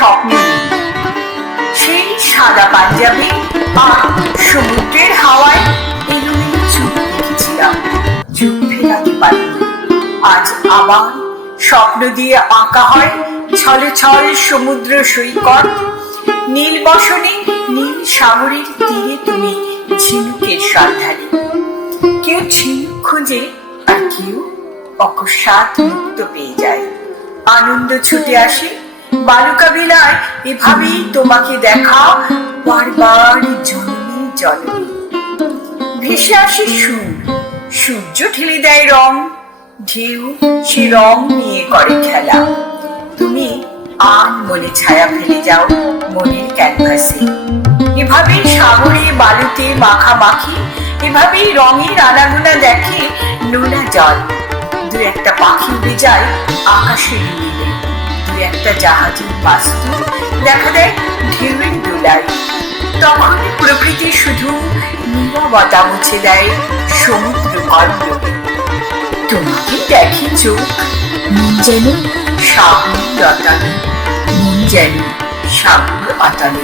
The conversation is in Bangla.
স্বপ্ন নেই। সেই সাদা পাঞ্জাবি আর সমুদ্রের হাওয়ায় এলোমেলো চুপ দেখেছিলাম, চুপ ফেরাতে পারিনি। আজ আবার স্বপ্ন দিয়ে আঁকা হয় ছলে ছল সমুদ্র সৈকত, নীল বসনে নীল সাগরের তীরে তুমি ঝিনুকের সন্ধানে। কেউ ঝিনুক খোঁজে আর কেউ অকস্মাৎ মুক্ত পেয়ে যায়। আনন্দ ছুটে আসে বালুকা বিলায়, এভাবেই তোমাকে দেখা বারবার জনমে জনমে। ভেসে আসে সুর, সূর্য ঢেলে দেয় রং, ঢেউ সে রং নিয়ে করে খেলা। তুমি আর মনে ছায়া ফেলে যাও মনের ক্যানভাসে। এভাবেই সাগরে বালুতে মাখামাখি, এভাবেই রঙের আনাগোনা দেখে নোনা জল। দু একটা পাখি উড়ে যায় আকাশের নীলে, দু একটা জাহাজের বাস্তু দেখা দেয় ঢেউয়ের দোলায়। তখন প্রকৃতি শুধু নীরবতা মুছে দেয় সমুদ্র কর্ণকে। তোমাকে দেখে চোখ, মন যেন সাগর রতানো, মন যেন সাগর পাতানো।